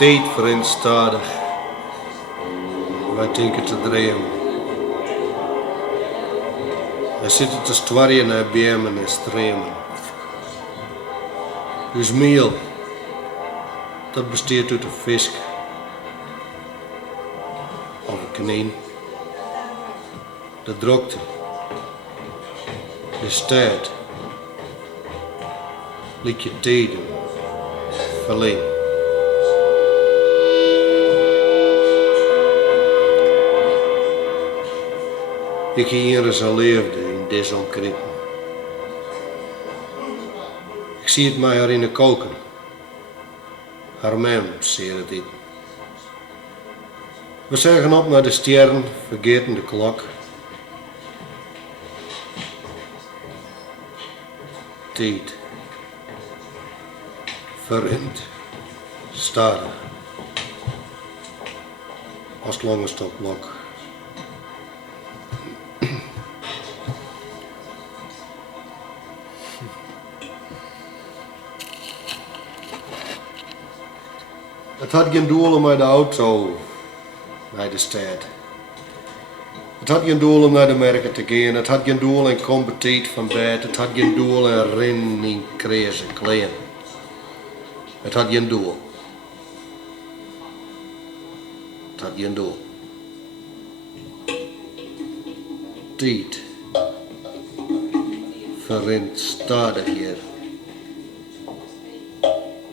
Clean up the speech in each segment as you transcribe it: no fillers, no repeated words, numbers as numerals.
Tijd verrent stadig. Wij denken te dremen. Wij zitten te stwarien naar bemen en stremen. Dus meel, dat besteedt uit een visk. Of een kaneen. De drukte. De stad. Liet je tijden. Verleen. Ik hier eens al leefde in deze omkritten. Ik zie het mij haar in de koken. Haar mem zeer het eten. We zeggen op naar de sterren, vergeten de klok. Tijd. Verrent. Stadig. Als lange stopblok. Het had geen doel om naar de auto, naar de stad. Het had geen doel om naar de merken te gaan. Het had geen doel in competitie van bed. Het had geen doel in rennen in kreeg en kleen. Het had geen doel. Het had geen doel. Tijd verrent stadig hier.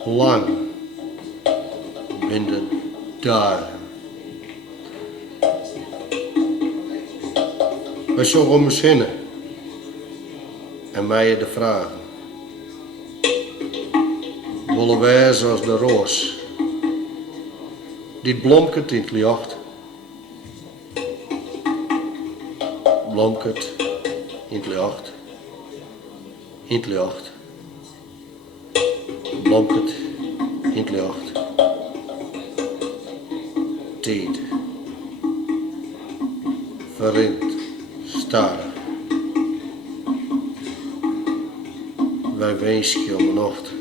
Lang in de dagen. Wij zoeken beginnen en mij de vragen. Willen wij zoals de roos, die blomket in het licht, blomket in het licht, in het licht, blomket in het licht. Tijd verrent stadig. Wij wensen je om een nacht.